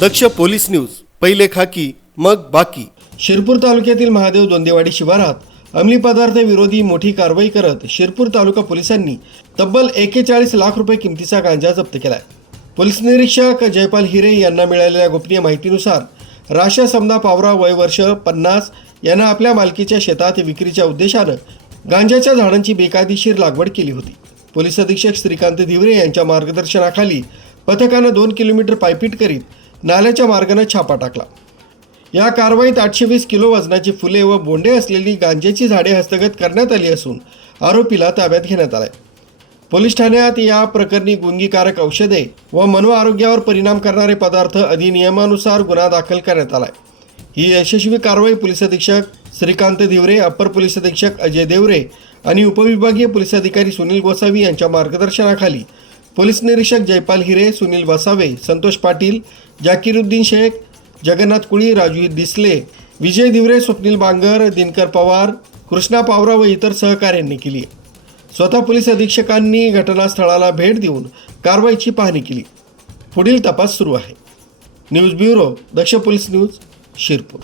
दक्ष police news, पहिले खाकी मग बाकी। शिरपूर तालुक्यातील महादेव दोंदेवाडी शिवारात अंमली पदार्थ विरोधी मोठी कारवाई करत शिरपूर तालुका पोलिसांनी तब्बल 41 लाख रुपये किमतीचा गांजा जप्त केलाय। पोलीस निरीक्षक जयपाल हिरे यांना मिळालेल्या गोपनीय माहितीनुसार राशा समदा पावरा वय वर्ष 50 यांना आपल्या मालकीच्या शेतात विक्रीच्या उद्देशानं गांजाच्या झाडांची बेकायदेशीर लागवड केली होती। पोलीस अधीक्षक श्रीकांत धिवरे यांच्या मार्गदर्शनाखाली पथकानं 2 किलोमीटर पायपीट करीत नाल्याच्या मार्गाने छापा टाकला। या कारवाईत 820 किलो वजनाची फुले व बोंडे असलेली गांजाची झाडे हस्तगत करण्यात आली असून आरोपीला ताब्यात घेण्यात आले। पोलीस ठाण्यात या प्रकरणी गुंगीकारक औषधे व मानव आरोग्यावर परिणाम करणारे पदार्थ अधिनियमानुसार गुन्हा दाखल करण्यात आला। ही यशस्वी कारवाई पोलीस अधीक्षक श्रीकांत धिवरे, अप्पर पोलीस अधीक्षक अजय देवरे आणि उपविभागीय पोलीस अधिकारी सुनील गोसावी यांच्या मार्गदर्शनाखाली पोलीस निरीक्षक जयपाल हिरे, सुनील वसावे, संतोष पाटील, जाकीरुद्दीन शेख, जगन्नाथ कुळी, राजू दिसले, विजय धिवरे, स्वप्नील बांगर, दिनकर पवार, कृष्णा पावरा व इतर सहकाऱ्यांनी केली। स्वतः पोलीस अधीक्षकांनी घटनास्थळाला भेट देऊन कारवाईची पाहणी केली। पुढील तपास सुरू आहे। न्यूज ब्युरो, दक्ष पोलीस न्यूज, शिरपूर।